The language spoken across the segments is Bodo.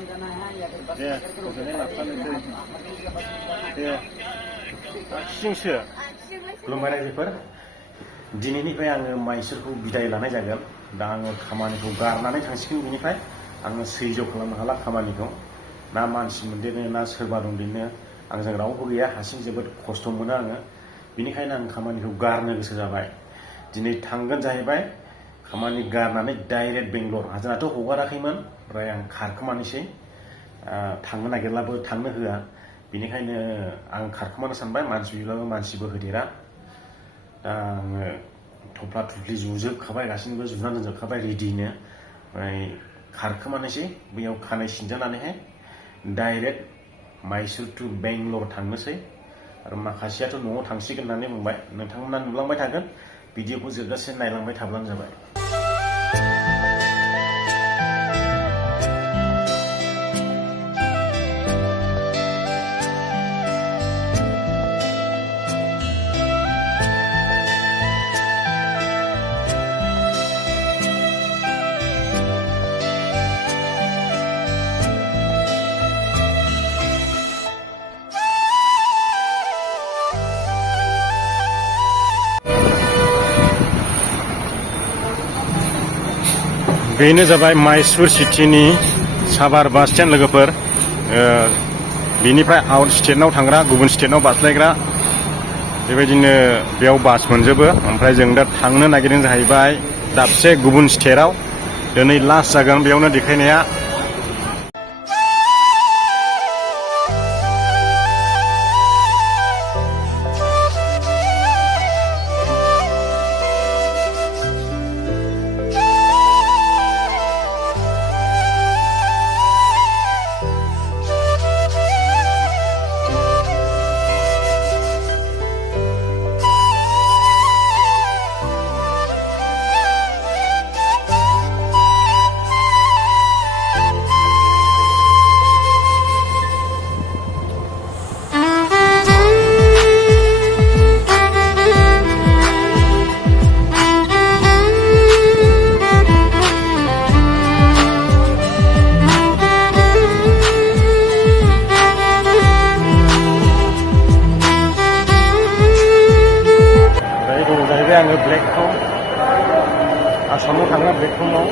दे गोजोननाय लाफानोसै दे हारसिंसो खुलुमबाय रायजोफोर दिनैनिफ्राय आङो माइसुरखौ बिदाय लानाय जागोन दा आङो खामानिखौ गारनानै थांसिगोन बिनिफ्राय आङो सैज्य खालामनो हाला खामानिखौ ना मानसि मोनदेरनो ना सोरबा दंदेरनो आंजों रावबो गैया हारसिं जोबोद खस्थ' मोनो आङो बिनिखायनो आं खामानिखौ गारनो गोसो जाबाय दिनै थांगोन जाहैबाय खामानि गारनानै डाइरेक्ट बेंगलर जोंहाथ' हगाराखैमोन ओमफ्राय आं खारखोमानोसै थांनो नागिरब्लाबो थांनो होआ बिनिखायनो आं खारखोमानो सानबाय मानसि बिब्लाबो मानसिबो होदेरा दा आङो थफ्ला थुफ्लि जुजोबखाबाय गासिबो जुनानै दोनजोबखाबाय रेडिनो ओमफ्राय खारखोमानोसै बैयाव खानाय सिनजानानैहाय डाइरेक्ट माइसुर टु बेंगलर थांनोसै आरो माखासेयाथ' न'आव थांसिगोन होननानै बुंबाय नोंथांमोना नुलांबाय थागोन भिडिअखौ जोबजासे नायलांबाय थाब्लानो जाबाय बेनो जाबाय माइसुर सिटिनि साबार बास स्टेन्ड लोगोफोर बिनिफ्राय आउट स्टेटनाव थांग्रा गुबुन स्टेटनाव बास्लायग्रा बेबायदिनो बेयाव बास मोनजोबो ओमफ्राय जों दा थांनो नागिरदों जाहैबाय दाबसे गुबुन स्टेटआव दिनै लास्ट जागोन बेयावनो देखायनाया आङो प्लेटफर्म आसामाव थांग्रा प्लेटफर्माव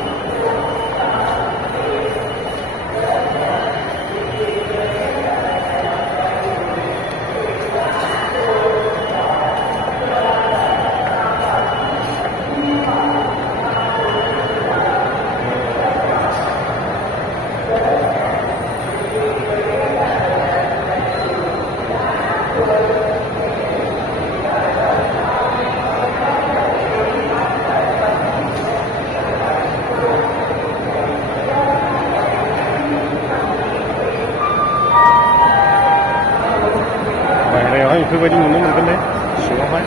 बेफोरबायदि नुनो मोनगोन दे सिङावहाय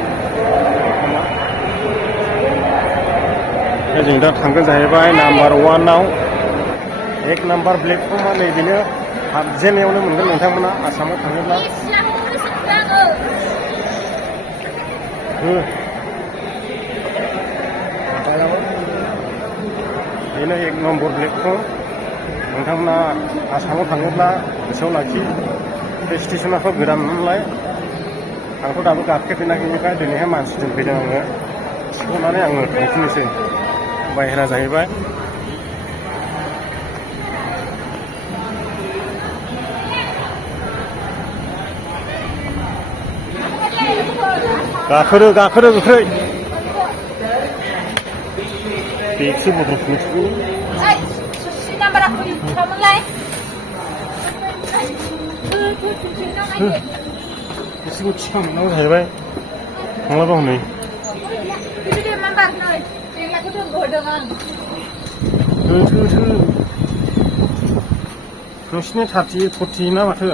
जों दा थांगोन जाहैबाय नाम्बार 1 आव 1 नाम्बार प्लेटफर्मा नैबेनो हाबजेननायावनो मोनगोन नोंथांमोना आसामाव थाङोब्ला बेनो 1 नम्बर प्लेटफर्म नोंथांमोना आसामाव थाङोब्ला गोसोआव लाखि बे स्टेसनाथ' गोदान नालाय आंथ' दाबो गाखोफेराखैनिफ्राय दिनैहाय मानसि दोनफैदों आङो थिखोनानै आङो थांफिननोसै बाहेरा जाहैबाय गाखोरो गोख्रै बेगसो बदलफिननो एसेबो थिखांनांगौ जाहैबाय थांलाबा हनै नोंसिनि 30-40 ना माथो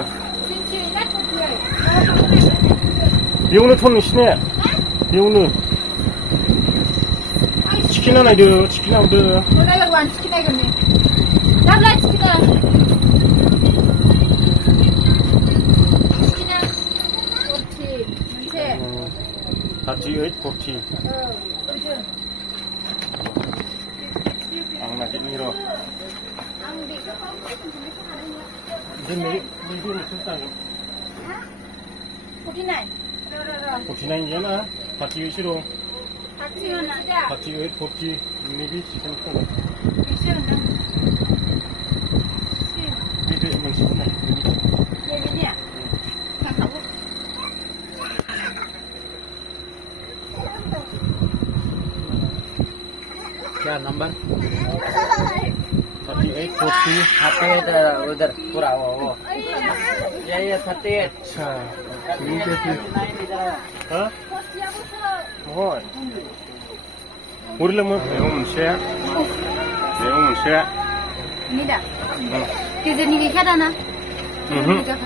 बेयावनोथ' नोंसिने बेयावनो थिखिना नायदो थिखिना हरदो आं नागिरनि र' 49. 49이잖아. 바퀴 싫어. 박지원 하자. 바퀴 법지 maybe 지금 또 maybe 좀 싫네. 얘기야. 가고. क्या नंबर 38 40 38 उधर पूरा वो ये 38 अच्छा ठीक है फिर हाँ 뭐 우리는 뭐 배우 문제야 미다. गेजेरनि गैखादाना?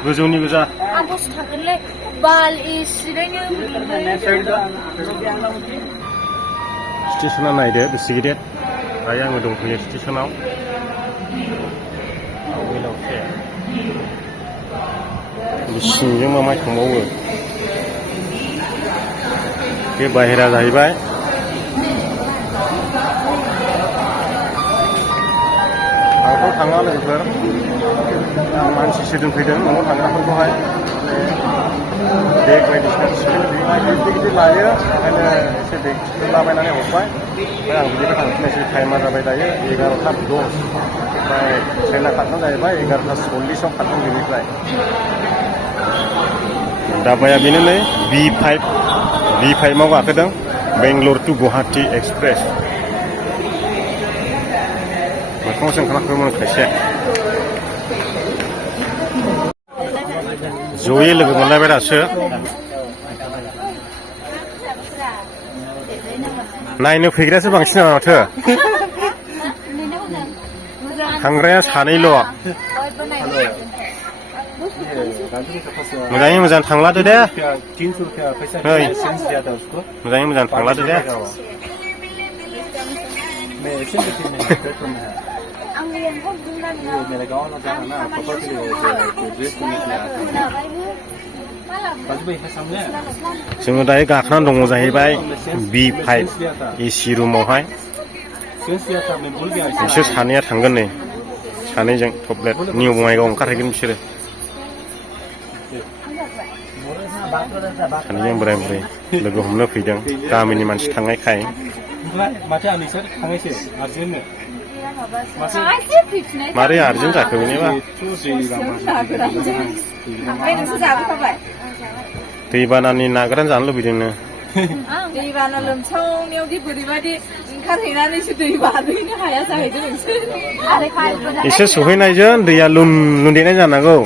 गोजौनि गोजा आं दसे थागोनलै बाल एसिरायनो स्टेसना नायदो बेसे गिदिर दायो आङो दंफैयो स्टेसनाव आवगोलावसो सिंजों मा मा थांबावो बे बाहेरा जाहैबाय आंथ' थाङा लोगोफोर आं मानसिसो दोनफैदों न'आव थांग्राफोरखौहाय बेग बायदिसिना गिदिर गिदिर लायो ओंखायनो एसे बेग लाबायनानै हरबाय ओमफ्राय आं बिनिफ्राय थांफिननायसै टाइमा जाबाय दायो 11:10 ओमफ्राय ट्रेना खारना जाहैबाय 11:40 खारदों बेनिफ्राय दाबाया बेनो नै B5 आव गाखोदों बेंगलर टु गुवाहाटी एक्सप्रेस मोखाङावसो ओंखाराखैमोन खायसे जयै लोगो मोनलायबाय दासो नायनो फैग्रायासो बांसिन नामा माथो थांग्राया सानैल' मोजाङै मोजां थांलादो दे नै मोजाङै मोजां थांलादो दे जोङो दायो गाखोनानै दङ जाहैबाय B5 एसि रुमावहाय बिसोर सानैया थांगोन नै सानैजों टपलेट निउ बङाइगाव ओंखारहैगोन बिसोरो सानैजों बोराय बुरै लोगो हमनो फैदों गामिनि मानसि थांनायखाय मारै आर्जेन्ट जाखो बेनिबा दैबानानि ना गोरान जानो लुबैदोंनो दैबाना लोमसावनायावदि बोरैबादि ओंखारहैनानैसो दै बारहैनो हाया जाहैदों नोंसोर एसे सहैनायजों दैया लुनदेनाय जानांगौ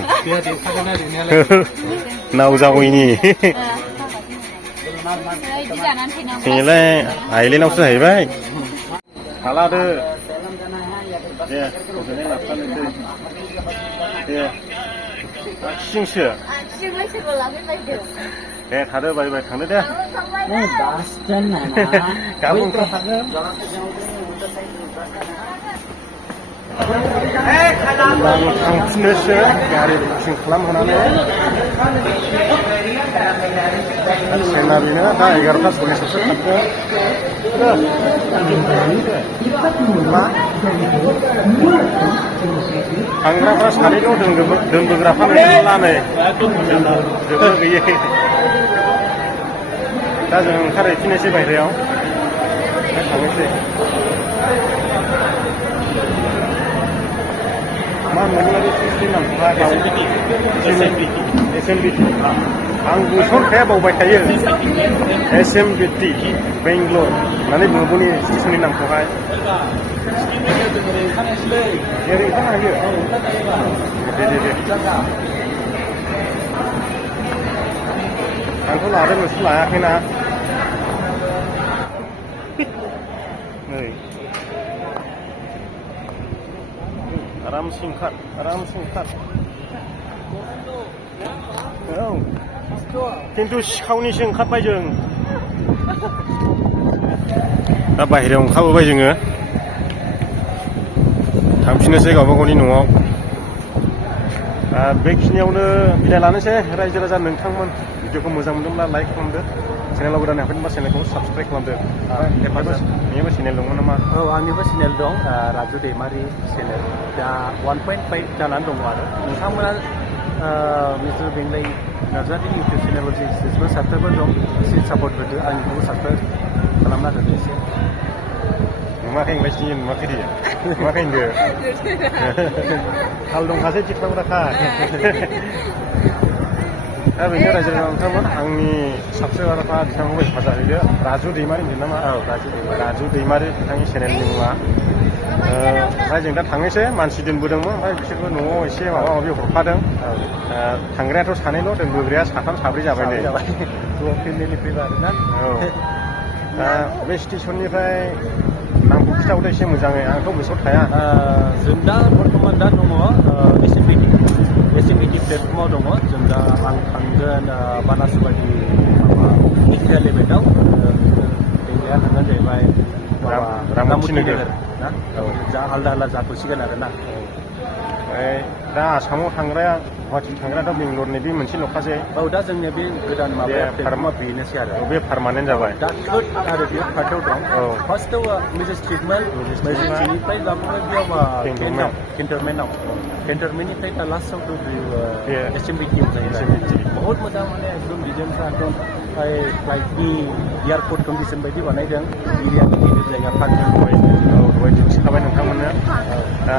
नाव जावैनि बेलाय आइलेण्डआवसो जाहैबाय हालादो दे गोजोननाय लाफानोसै दे आथिंसो दे थादो बाय थांदो दे गाबोन ओंखारखागोन थांफिननोसो गारि बुकिं खालामहोनानै ट्रेना बेनो दा 11:40आवसो खारगोन थांग्राफ्रा सानैल' दोनबोग्राफ्रा मेरला नै जोबनो गैयै दा जों ओंखारहैफिननोसै बायह्रायाव थांनोसै मा मोनला बे सिस्टेम नामखौहाय SMBT आं गोसोआवखाया बावबाय थायो SMBT बेंगलर होननानै बुङो बनि स्टेसननि नामखौहाय ओरै ओंखारनो हायो दे आंथ' लादों नोंसोर लायाखैना नै आरामसे ओंखार औ खिन्थु सिखावनिसो ओंखारबाय जों दा बाहेरायाव ओंखारबोबाय जोङो थांफिननोसै गावबा गावनि न'आव बेखिनियावनो बिदाय लानोसै रायजो राजा नोंथांमोन भिडिअखौ मोजां मोनदोंब्ला लाइक खालामदो चेनेलाव गोदान हाबफैदोंबा चेनेलखौ साबसक्राइब खालामदो नोंनिबो चेनेल दंमोन नामा औ आंनिबो चेनेल दं राजु दैमारि चेनेल दा 1.5 जानानै दङ आरो नोंथांमोना मिस्टार बेंलाय नार्जारि इउटुब चेनेलाव जेसेबां साबसक्राइबार दं एसे सापर्ट होदो आंनिखौबो साबसक्राइब खालामना होदो एसे नुवाखै इंलिसनि नुवाखै दे नुवाखै होनदो हाल दंखासै थिखांग्राखा दा बेनो रायजो नोंथांमोन आंनि साबसक्राइबारफ्रा बिथांखौबो हेफाजाब होदो राजु दैमारि होनदों नामा औ राजु दैमारि बिथांनि चेनेलनि मुङा ओमफ्राय जों दा थांनोसै मानसि दोनबोदोंमोन ओमफ्राय बिसोरबो न'आव एसे माबा माबि हरफादों थांग्रायाथ' सानैल' दोनबोग्राया साथाम साब्रै जाबाय नै फेमिलि फैबा आरोना औ दा बे स्टेसननिफ्राय नामखौ खिथाहरदो एसे मोजाङै आंथ' गोसोआव थाया जों दा बर्थमान दा दङ एसएमबिटि प्लेटफर्माव दङ जों दा आं थांगोन बानासबारि माबा एरिया लेभेलाव बेंगाया थांगोन जाहैबाय रामथि नोगोर ना जा आलदा आलदा जाथ'सिगोन आरो ना दा आसामाव थांग्राया गुवाहाटि थांग्रायाथ' बेंगलरनि बे मोनसे ल'खासै औ दा जोंनिया बे गोदान माबाया प्लेटफर्मा बेनोसै आरो बे पारमानेन्ट जाबाय दा थर्ड आरो बेयाव थार्डआव दं फार्स्टआव मेजेस्टिकमोन मेजेस्टिकनिफ्राय लाबोबाय बेयाव केन्टनमेन्टनिफ्राय दा लास्टआव एसएमबिटिआव जाहैबाय बहुत मोजां माने एकदम डिजाइनफ्रा एकदम फ्लाइटनि एयारपर्ट कन्डिसन बायदि बानायदों एरियानि गिदिर जायगा पार्किं दहाय दिन्थिखाबाय नोंथांमोननो दा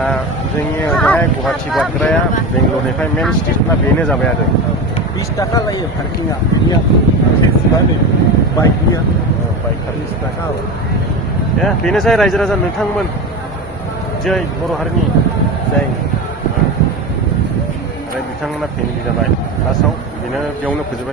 जोंनि ओजोंहाय गुवाहाटि बारग्राया बेंगलरनिफ्राय मेन स्टेसना बेनो जाबाय आरो 20 थाखा लायो पार्किंआ बेनिया बाइकनिया बाइकआ 20 थाखा बेनोसै रायजो राजा नोंथांमोन जै बर' हारिनि जाय आरो बिथांमोना फेमिलि जाबाय लास्टआव बेनो बेयावनो फोजोबबाय